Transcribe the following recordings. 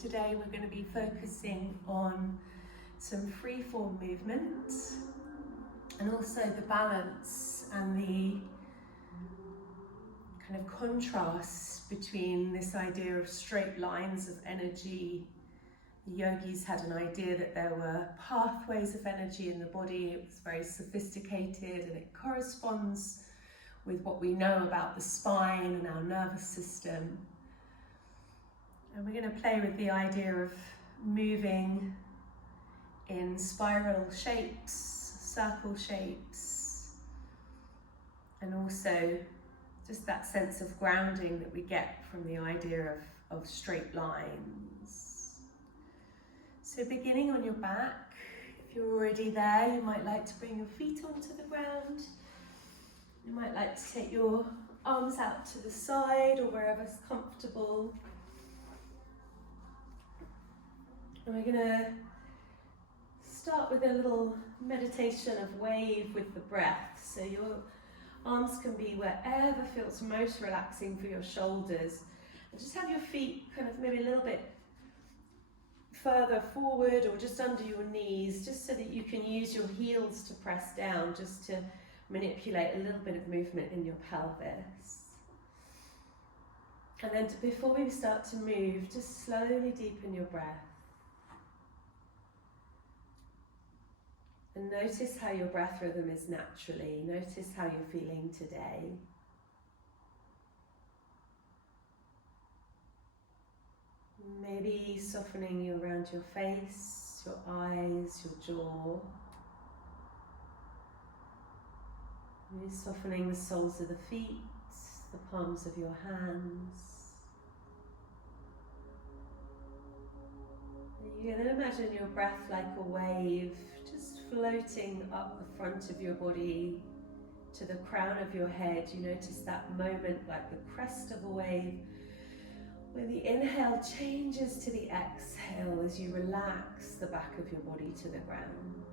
Today we're going to be focusing on some free-form movement and also the balance and the kind of contrast between this idea of straight lines of energy. The yogis had an idea that there were pathways of energy in the body. It was very sophisticated and it corresponds with what we know about the spine and our nervous system. And we're going to play with the idea of moving in spiral shapes, circle shapes, and also just that sense of grounding that we get from the idea of straight lines. So beginning on your back, if you're already there, you might like to bring your feet onto the ground. You might like to take your arms out to the side or wherever's comfortable. And we're going to start with a little meditation of wave with the breath. So your arms can be wherever feels most relaxing for your shoulders. And just have your feet kind of maybe a little bit further forward or just under your knees, just so that you can use your heels to press down, just to manipulate a little bit of movement in your pelvis. And then before we start to move, just slowly deepen your breath. And notice how your breath rhythm is naturally. Notice how you're feeling today. Maybe softening you around your face, your eyes, your jaw. Maybe softening the soles of the feet, the palms of your hands. You can imagine your breath like a wave, just floating up the front of your body to the crown of your head. You notice that moment like the crest of a wave, where the inhale changes to the exhale as you relax the back of your body to the ground.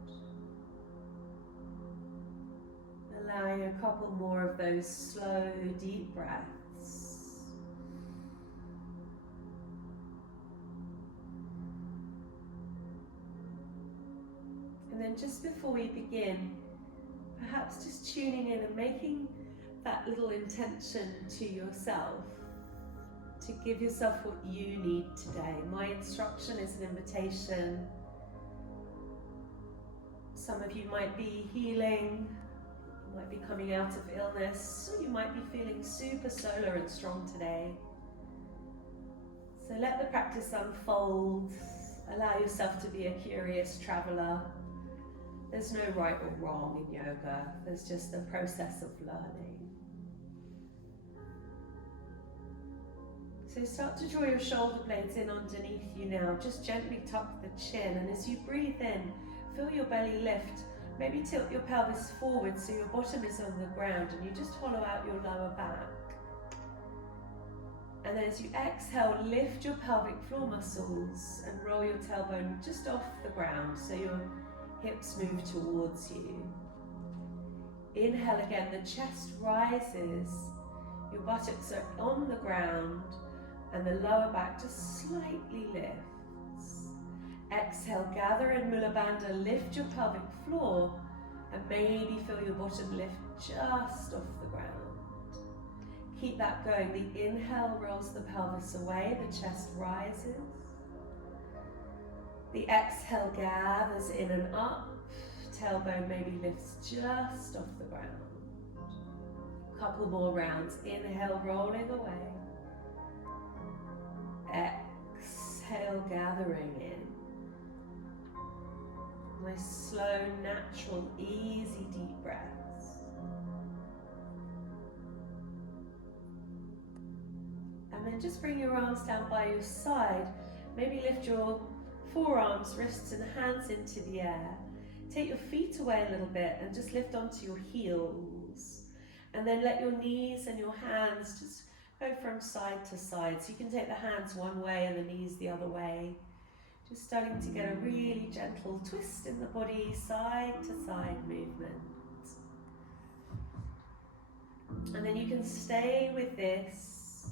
Allowing a couple more of those slow, deep breaths. And then just before we begin, perhaps just tuning in and making that little intention to yourself, to give yourself what you need today. My instruction is an invitation. Some of you might be healing, you might be coming out of illness, or you might be feeling super solar and strong today. So let the practice unfold. Allow yourself to be a curious traveler. There's no right or wrong in yoga. There's just a process of learning. So start to draw your shoulder blades in underneath you now. Just gently tuck the chin, and as you breathe in, feel your belly lift. Maybe tilt your pelvis forward so your bottom is on the ground and you just hollow out your lower back. And then as you exhale, lift your pelvic floor muscles and roll your tailbone just off the ground so your hips move towards you. Inhale again, the chest rises, your buttocks are on the ground, and the lower back just slightly lifts. Exhale, gather in Mula Bandha, lift your pelvic floor, and maybe feel your bottom lift just off the ground. Keep that going. The inhale rolls the pelvis away, the chest rises. The exhale gathers in and up, tailbone maybe lifts just off the ground. Couple more rounds. Inhale, rolling away. Exhale, gathering in. Nice, slow, natural, easy, deep breaths. And then just bring your arms down by your side. Maybe lift your forearms, wrists and hands into the air. Take your feet away a little bit and just lift onto your heels. And then let your knees and your hands just go from side to side. So you can take the hands one way and the knees the other way. Just starting to get a really gentle twist in the body, side to side movement. And then you can stay with this,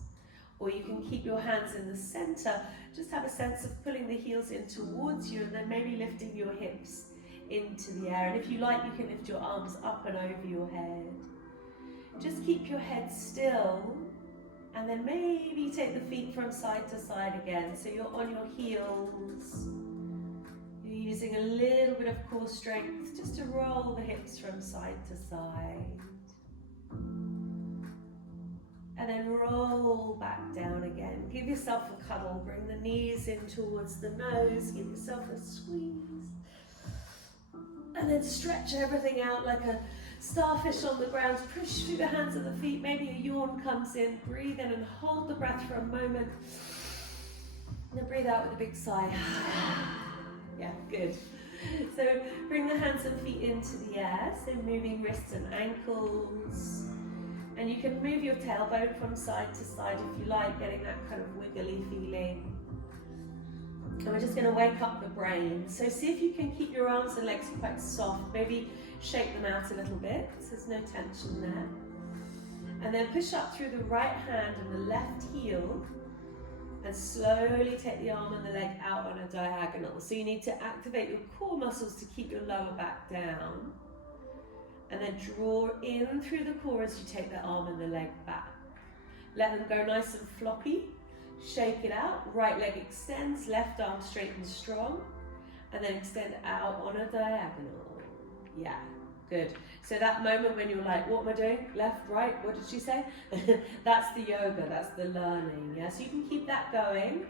or you can keep your hands in the center. Just have a sense of pulling the heels in towards you and then maybe lifting your hips into the air. And if you like, you can lift your arms up and over your head. Just keep your head still, and then maybe take the feet from side to side again. So you're on your heels. You're using a little bit of core strength just to roll the hips from side to side. And then roll back down again. Give yourself a cuddle. Bring the knees in towards the nose. Give yourself a squeeze. And then stretch everything out like a starfish on the ground. Push through the hands and the feet. Maybe a yawn comes in. Breathe in and hold the breath for a moment. And then breathe out with a big sigh. Yeah, good. So bring the hands and feet into the air. So moving wrists and ankles. And you can move your tailbone from side to side if you like, getting that kind of wiggly feeling. And we're just going to wake up the brain. So see if you can keep your arms and legs quite soft. Maybe shake them out a little bit, so there's no tension there. And then push up through the right hand and the left heel. And slowly take the arm and the leg out on a diagonal. So you need to activate your core muscles to keep your lower back down. And then draw in through the core as you take the arm and the leg back. Let them go nice and floppy. Shake it out. Right leg extends, left arm straight and strong. And then extend out on a diagonal. Yeah, good. So that moment when you're like, what am I doing? Left, right, what did she say? That's the yoga, that's the learning. Yeah, so you can keep that going.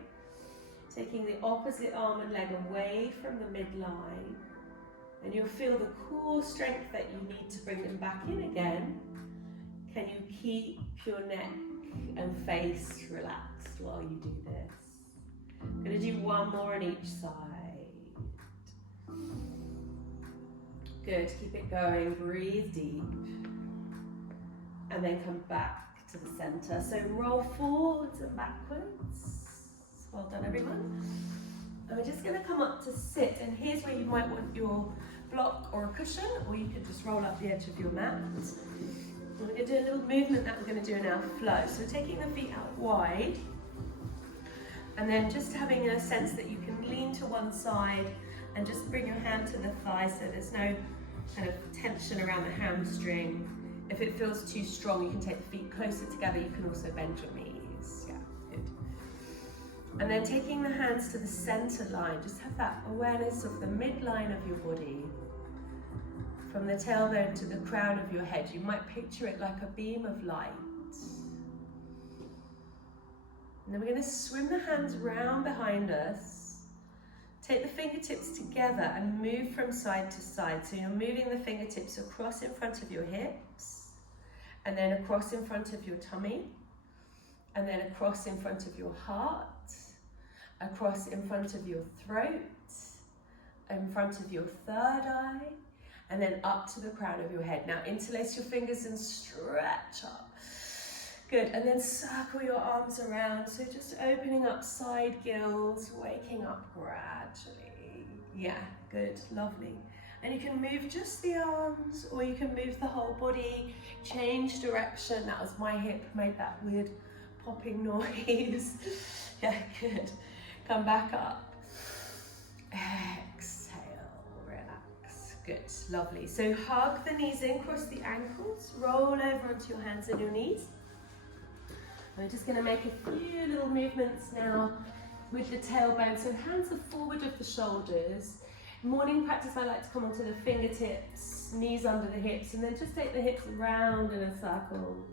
Taking the opposite arm and leg away from the midline. And you'll feel the core strength that you need to bring them back in again. Can you keep your neck and face relaxed while you do this? I'm going to do one more on each side. Good, keep it going, breathe deep. And then come back to the center. So roll forwards and backwards. Well done, everyone. And we're just going to come up to sit, and here's where you might want your block or a cushion, or you can just roll up the edge of your mat. And we're going to do a little movement that we're going to do in our flow. So taking the feet out wide, and then just having a sense that you can lean to one side and just bring your hand to the thigh so there's no kind of tension around the hamstring. If it feels too strong, you can take the feet closer together. You can also bend your knees. Yeah, good. And then taking the hands to the center line, just have that awareness of the midline of your body. From the tailbone to the crown of your head, you might picture it like a beam of light. And then we're going to swim the hands round behind us. Take the fingertips together and move from side to side. So you're moving the fingertips across in front of your hips, and then across in front of your tummy, and then across in front of your heart, across in front of your throat, in front of your third eye, and then up to the crown of your head. Now interlace your fingers and stretch up. Good, and then circle your arms around. So just opening up side gills, waking up gradually. Yeah, good, lovely. And you can move just the arms, or you can move the whole body, change direction. That was my hip, made that weird popping noise. Yeah, good. Come back up. Exhale, relax. Good, lovely. So hug the knees in, cross the ankles, roll over onto your hands and your knees. We're just going to make a few little movements now with the tailbone. So hands are forward of the shoulders. Morning practice, I like to come onto the fingertips, knees under the hips, and then just take the hips round in a circle.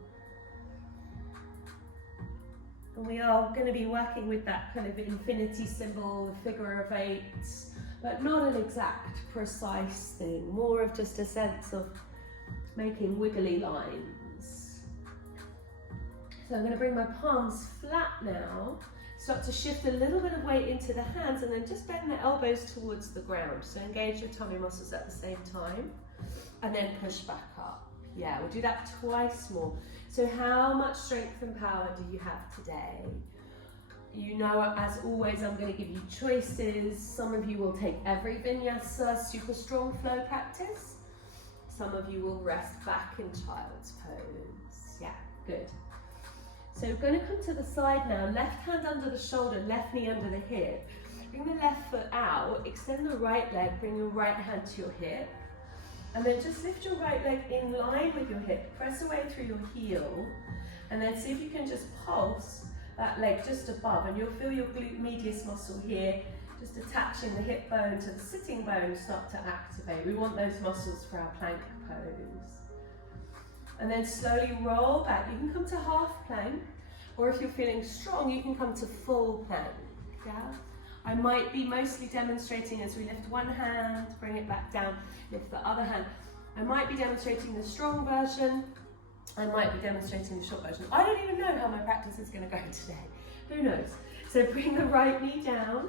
And we are going to be working with that kind of infinity symbol, the figure of 8, but not an exact, precise thing, more of just a sense of making wiggly lines. So I'm going to bring my palms flat now, start to shift a little bit of weight into the hands, and then just bend the elbows towards the ground. So engage your tummy muscles at the same time, and then push back up. Yeah, we'll do that twice more. So how much strength and power do you have today? You know, as always, I'm going to give you choices. Some of you will take every vinyasa, super strong flow practice. Some of you will rest back in child's pose. Yeah, good. So we're going to come to the side now, left hand under the shoulder, left knee under the hip. Bring the left foot out, extend the right leg, bring your right hand to your hip. And then just lift your right leg in line with your hip, press away through your heel, and then see if you can just pulse that leg just above, and you'll feel your glute medius muscle here, just attaching the hip bone to the sitting bone, start to activate. We want those muscles for our plank pose. And then slowly roll back. You can come to half plank, or if you're feeling strong, you can come to full plank. Yeah? I might be mostly demonstrating as we lift one hand, bring it back down, lift the other hand. I might be demonstrating the strong version, I might be demonstrating the short version. I don't even know how my practice is going to go today. Who knows? So bring the right knee down.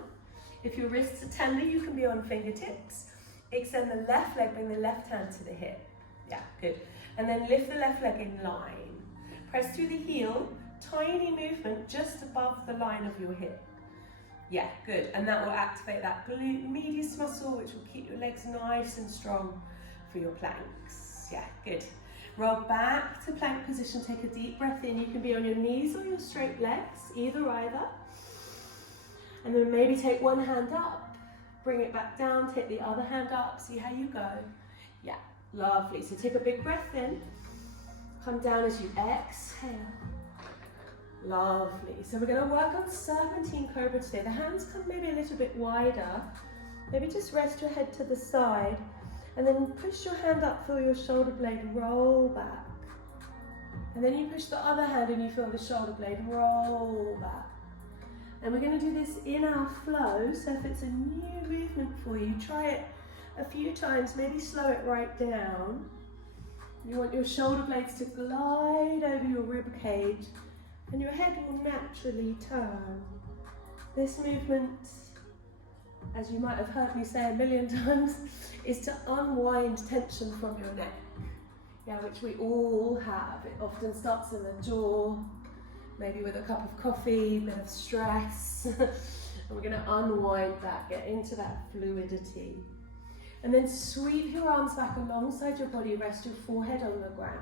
If your wrists are tender, you can be on fingertips. Extend the left leg, bring the left hand to the hip. Yeah, good. And then lift the left leg in line. Press through the heel, tiny movement just above the line of your hip. Yeah, good. And that will activate that glute medius muscle, which will keep your legs nice and strong for your planks. Yeah, good. Roll back to plank position. Take a deep breath in. You can be on your knees or your straight legs, either. And then maybe take one hand up, bring it back down, take the other hand up, see how you go. Yeah, lovely. So take a big breath in. Come down as you exhale. Lovely. So we're going to work on serpentine cobra today. The hands come maybe a little bit wider. Maybe just rest your head to the side and then push your hand up, feel your shoulder blade roll back. And then you push the other hand and you feel the shoulder blade roll back. And we're going to do this in our flow. So if it's a new movement for you, try it a few times, maybe slow it right down. You want your shoulder blades to glide over your rib cage, and your head will naturally turn. This movement, as you might have heard me say a million times, is to unwind tension from your neck. Yeah, which we all have. It often starts in the jaw, maybe with a cup of coffee, a bit of stress. And we're going to unwind that, get into that fluidity. And then sweep your arms back alongside your body, rest your forehead on the ground.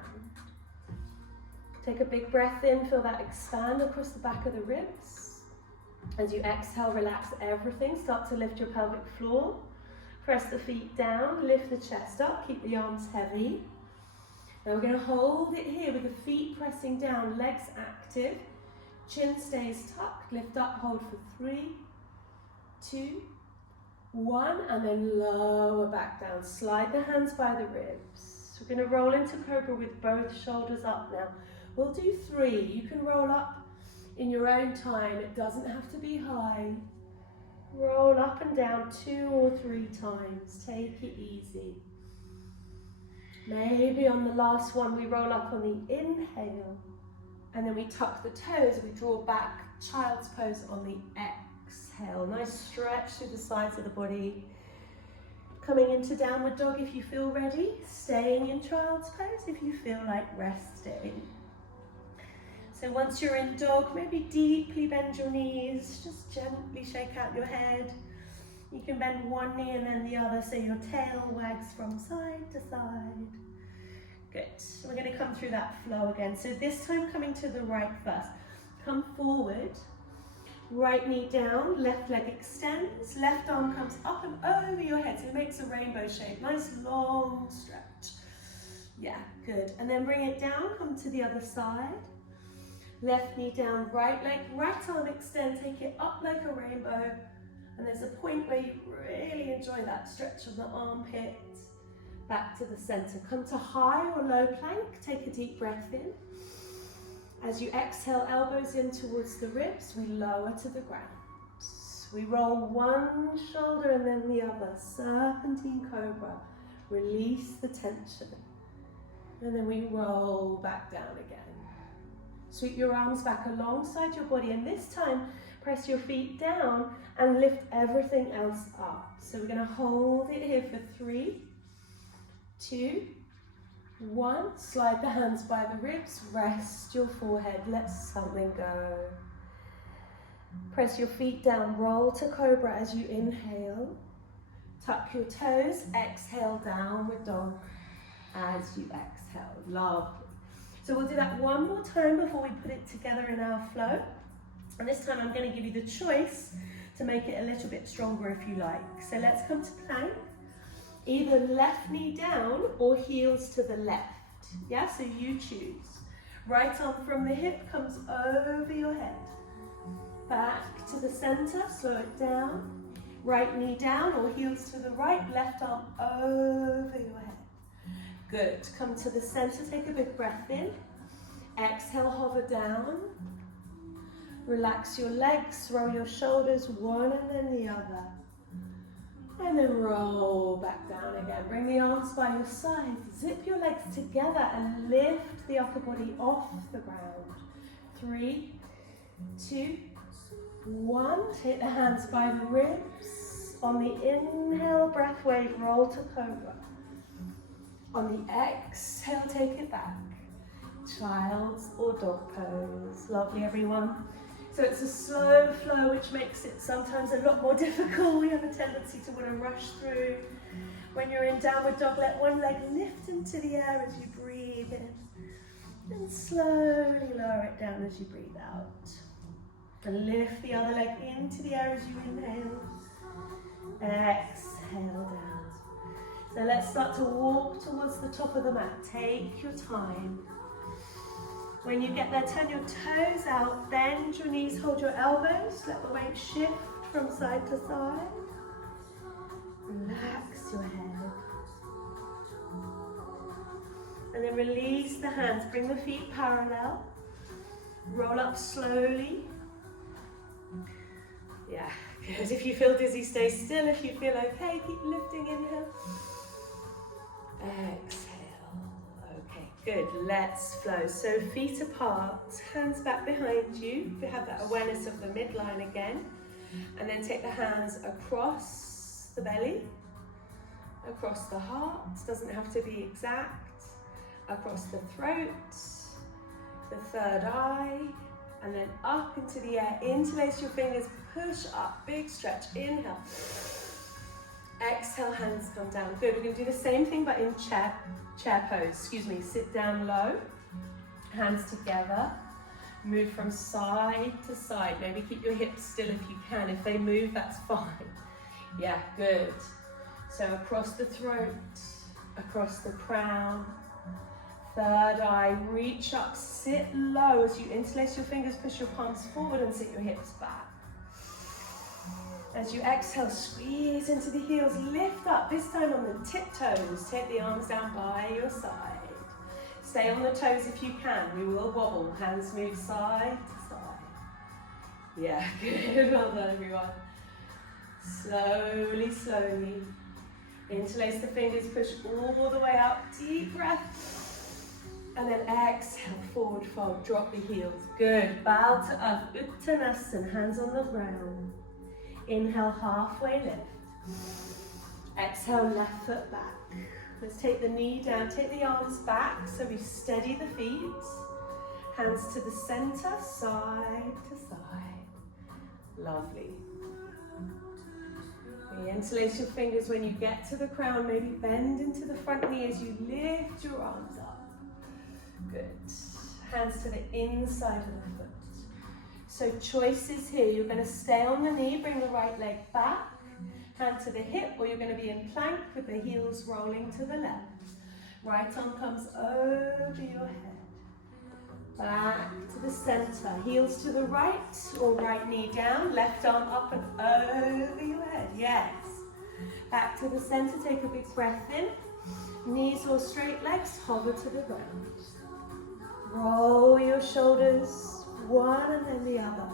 Take a big breath in, feel that expand across the back of the ribs. As you exhale, relax everything, start to lift your pelvic floor. Press the feet down, lift the chest up, keep the arms heavy. Now we're going to hold it here with the feet pressing down, legs active. Chin stays tucked, lift up, hold for 3, 2, 1, and then lower back down. Slide the hands by the ribs. We're going to roll into cobra with both shoulders up now. We'll do 3. You can roll up in your own time. It doesn't have to be high. Roll up and down 2 or 3 times. Take it easy. Maybe on the last one we roll up on the inhale and then we tuck the toes. We draw back child's pose on the exhale. Nice stretch through the sides of the body. Coming into downward dog if you feel ready. Staying in child's pose if you feel like resting. So once you're in dog, maybe deeply bend your knees, just gently shake out your head. You can bend one knee and then the other so your tail wags from side to side. Good. We're going to come through that flow again. So this time coming to the right first. Come forward, right knee down, left leg extends, left arm comes up and over your head. So it makes a rainbow shape. Nice long stretch. Yeah, good. And then bring it down, come to the other side. Left knee down, right leg, right arm extend, take it up like a rainbow. And there's a point where you really enjoy that stretch of the armpit. Back to the center. Come to high or low plank, take a deep breath in. As you exhale, elbows in towards the ribs, we lower to the ground. We roll one shoulder and then the other, serpentine cobra. Release the tension. And then we roll back down again. Sweep your arms back alongside your body, and this time press your feet down and lift everything else up. So we're going to hold it here for 3, 2, 1. Slide the hands by the ribs, rest your forehead, let something go. Press your feet down, roll to cobra as you inhale. Tuck your toes, exhale, downward dog as you exhale. Lovely. So we'll do that one more time before we put it together in our flow. And this time I'm going to give you the choice to make it a little bit stronger if you like. So let's come to plank. Either left knee down or heels to the left. Yeah, so you choose. Right arm from the hip comes over your head. Back to the center, slow it down. Right knee down or heels to the right, left arm over your head. Good, come to the center, take a big breath in. Exhale, hover down. Relax your legs, roll your shoulders, one and then the other. And then roll back down again. Bring the arms by your side. Zip your legs together and lift the upper body off the ground. 3, 2, 1. Take the hands by the ribs. On the inhale, breath wave, roll to cobra. On the exhale, take it back. Child's or dog pose. Lovely, everyone. So it's a slow flow, which makes it sometimes a lot more difficult. We have a tendency to want to rush through. When you're in downward dog, let one leg lift into the air as you breathe in. And slowly lower it down as you breathe out. And lift the other leg into the air as you inhale. Exhale down. So let's start to walk towards the top of the mat. Take your time. When you get there, turn your toes out, bend your knees, hold your elbows, let the weight shift from side to side. Relax your head. And then release the hands, bring the feet parallel. Roll up slowly. Yeah, good. If you feel dizzy, stay still. If you feel okay, keep lifting, inhale. Exhale. Good, let's flow. So feet apart, hands back behind you. You have that awareness of the midline again. And then take the hands across the belly, across the heart, doesn't have to be exact, across the throat, the third eye, and then up into the air. Interlace your fingers, push up, big stretch, inhale. Exhale, hands come down. Good, we're going to do the same thing but in chair pose. Sit down low, hands together. Move from side to side. Maybe keep your hips still if you can. If they move, that's fine. Yeah, good. So across the throat, across the crown, third eye, reach up, sit low. As you interlace your fingers, push your palms forward and sit your hips back. As you exhale, squeeze into the heels, lift up, this time on the tiptoes. Take the arms down by your side. Stay on the toes if you can. We will wobble, hands move side to side. Yeah, good, well done everyone. Slowly, slowly. Interlace the fingers, push all the way up, deep breath. And then exhale, forward fold, drop the heels. Good, bow to up, Uttanasana, hands on the ground. Inhale, halfway lift. Exhale, left foot back. Let's take the knee down, take the arms back so we steady the feet. Hands to the center, side to side. Lovely. Interlace your fingers when you get to the crown, maybe bend into the front knee as you lift your arms up. Good. Hands to the inside of the foot. So choices here, you're going to stay on the knee, bring the right leg back, hand to the hip, or you're going to be in plank with the heels rolling to the left. Right arm comes over your head. Back to the center, heels to the right, or right knee down, left arm up and over your head, yes. Back to the center, take a big breath in. Knees or straight legs, hover to the ground. Roll your shoulders, one and then the other.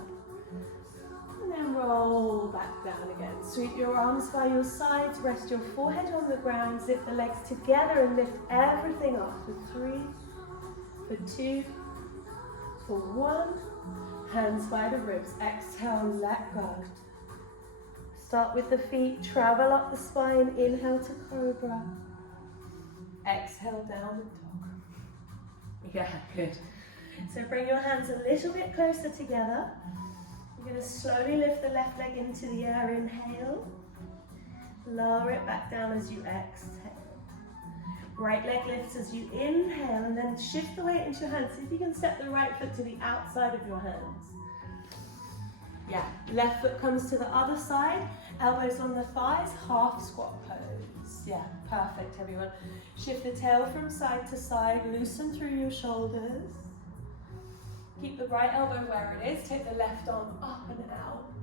And then roll back down again. Sweep your arms by your sides, rest your forehead on the ground, zip the legs together and lift everything up for 3, for 2, for 1. Hands by the ribs. Exhale, let go. Start with the feet, travel up the spine, inhale to cobra. Exhale, downward dog. Yeah, good. So bring your hands a little bit closer together. You're going to slowly lift the left leg into the air, inhale. Lower it back down as you exhale. Right leg lifts as you inhale, and then shift the weight into your hands. See if you can step the right foot to the outside of your hands. Yeah, left foot comes to the other side, elbows on the thighs, half squat pose. Yeah, perfect everyone. Shift the tail from side to side, loosen through your shoulders. Keep the right elbow where it is, take the left arm up and out.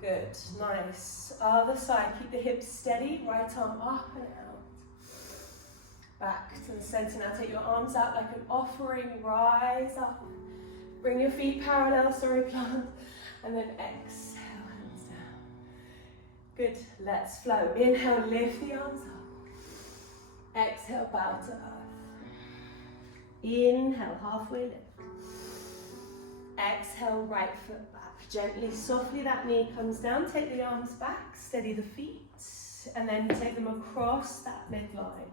Good, nice. Other side, keep the hips steady, right arm up and out. Back to the center. Now take your arms out like an offering, rise up. Bring your feet parallel, plant, and then exhale, hands down. Good, let's flow. Inhale, lift the arms up. Exhale, bow to earth. Inhale, halfway lift. Exhale, right foot back. Gently, softly, that knee comes down. Take the arms back, steady the feet, and then take them across that midline.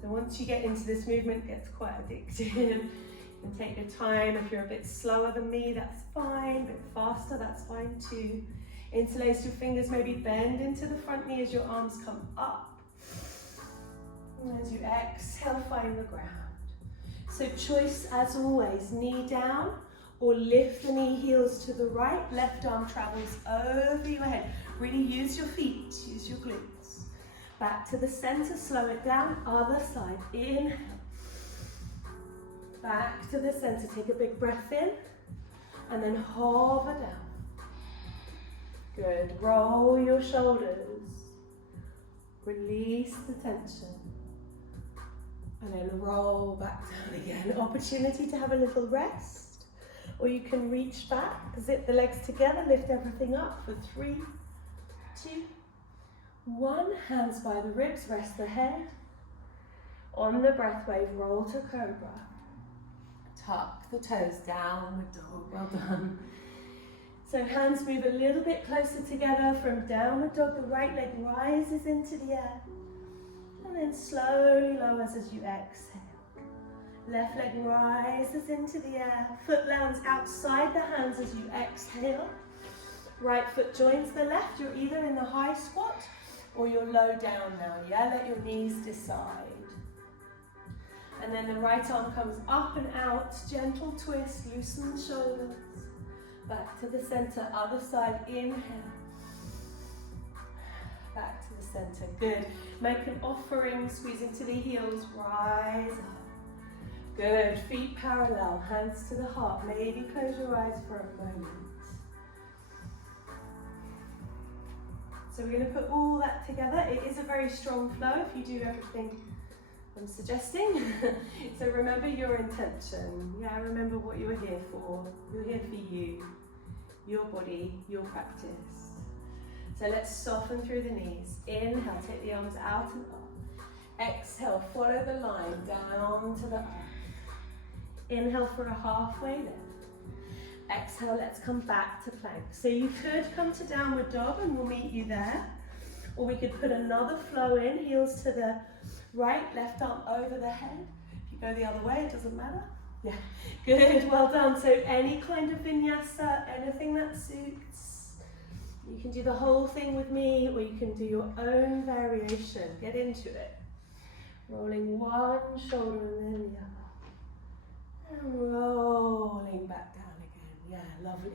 So once you get into this movement, it gets quite addictive. You can take your time. If you're a bit slower than me, that's fine. A bit faster, that's fine too. Interlace your fingers, maybe bend into the front knee as your arms come up. And as you exhale, find the ground. So choice as always, knee down or lift the knee, heels to the right, left arm travels over your head. Really use your feet, use your glutes. Back to the center, slow it down, other side, inhale. Back to the center, take a big breath in, and then hover down. Good, roll your shoulders. Release the tension. And then roll back down again. Opportunity to have a little rest. Or you can reach back, zip the legs together, lift everything up for 3, 2, 1. Hands by the ribs, rest the head. On the breath wave, roll to cobra. Tuck the toes, downward dog, well done. So hands move a little bit closer together from downward dog. The right leg rises into the air. And then slowly lowers as you exhale. Left leg rises into the air. Foot lands outside the hands as you exhale. Right foot joins the left. You're either in the high squat or you're low down now. Yeah, let your knees decide. And then the right arm comes up and out. Gentle twist, loosen the shoulders. Back to the center, other side, inhale. Back to the center, good. Make an offering, squeeze into the heels, rise up. Good, feet parallel, hands to the heart. Maybe close your eyes for a moment. So we're going to put all that together. It is a very strong flow if you do everything I'm suggesting. So remember your intention. Yeah, remember what you were here for. You're here for you, your body, your practice. So let's soften through the knees. Inhale, take the arms out and up. Exhale, follow the line down to the earth. Inhale for a halfway lift. Exhale, let's come back to plank. So you could come to downward dog and we'll meet you there. Or we could put another flow in, heels to the right, left arm over the head. If you go the other way, it doesn't matter. Yeah, good, well done. So any kind of vinyasa, anything that suits. You can do the whole thing with me, or you can do your own variation. Get into it. Rolling one shoulder and then the other. And rolling back down again. Yeah, lovely.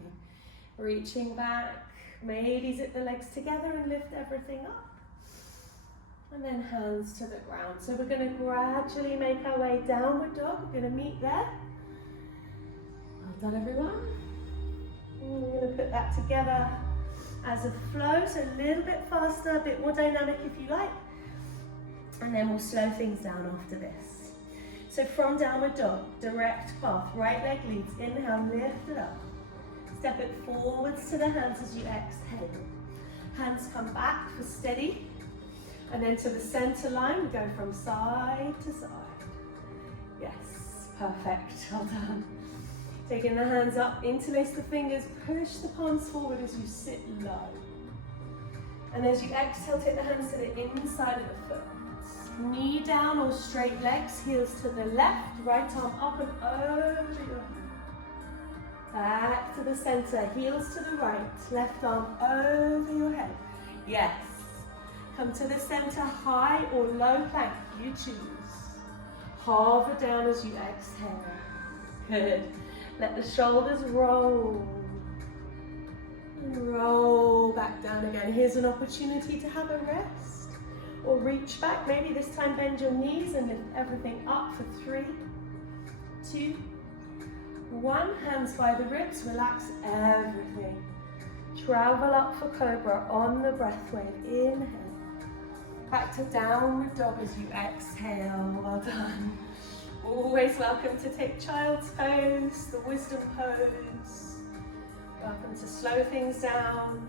Reaching back. Maybe zip the legs together and lift everything up. And then hands to the ground. So we're going to gradually make our way downward dog. We're going to meet there. Well done, everyone. And we're going to put that together as a flow, so a little bit faster, a bit more dynamic if you like. And then we'll slow things down after this. So from downward dog, direct path, right leg leads, inhale, lift it up. Step it forwards to the hands as you exhale. Hands come back for steady. And then to the center line, we go from side to side. Yes, perfect, well done. Taking the hands up, interlace the fingers, push the palms forward as you sit low. And as you exhale, take the hands to the inside of the foot. Knee down or straight legs, heels to the left, right arm up and over your head. Back to the center, heels to the right, left arm over your head. Yes. Come to the center, high or low plank, you choose. Hover down as you exhale. Good. Let the shoulders roll. Roll back down again. Here's an opportunity to have a rest or reach back. Maybe this time bend your knees and lift everything up for 3, 2, 1. Hands by the ribs, relax everything. Travel up for cobra on the breath wave. Inhale. Back to downward dog as you exhale. Well done. Always welcome to take child's pose, the wisdom pose. Welcome to slow things down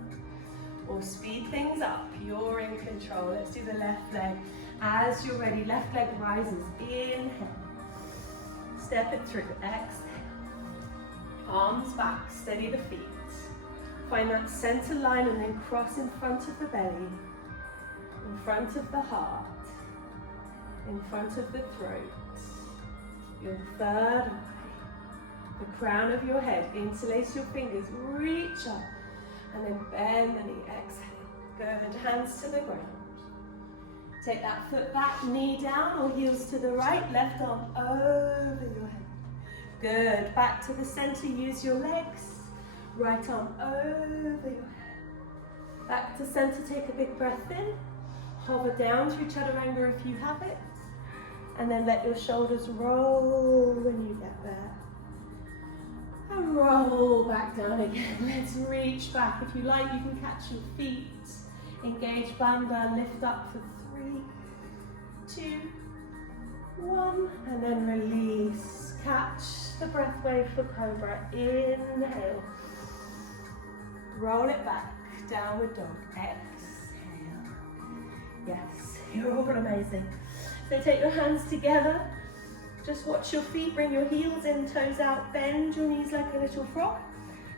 or speed things up. You're in control. Let's do the left leg. As you're ready, left leg rises. Inhale. Step it through. Exhale. Arms back. Steady the feet. Find that center line and then cross in front of the belly, in front of the heart, in front of the throat. Your third eye. The crown of your head. Interlace your fingers. Reach up. And then bend the knee. Exhale. Good. Hands to the ground. Take that foot back, knee down or heels to the right. Left arm over your head. Good. Back to the center. Use your legs. Right arm over your head. Back to center. Take a big breath in. Hover down through chaturanga if you have it. And then let your shoulders roll when you get there. And roll back down again. Let's reach back. If you like, you can catch your feet. Engage bandha, lift up for 3, 2, 1. And then release. Catch the breath wave for cobra. Inhale. Roll it back. Downward dog. Exhale. Yes, you're all amazing. So take your hands together. Just watch your feet, bring your heels in, toes out, bend your knees like a little frog,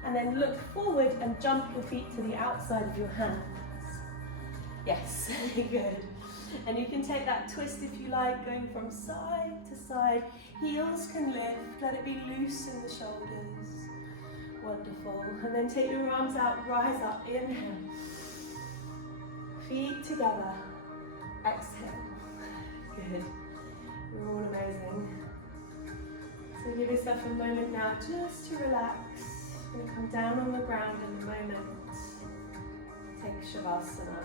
and then look forward and jump your feet to the outside of your hands. Yes, good. And you can take that twist if you like, going from side to side. Heels can lift, let it be loose in the shoulders. Wonderful. And then take your arms out, rise up, inhale. Feet together, exhale. Good. You're all amazing. So give yourself a moment now just to relax. We're going to come down on the ground in a moment. Take Shavasana.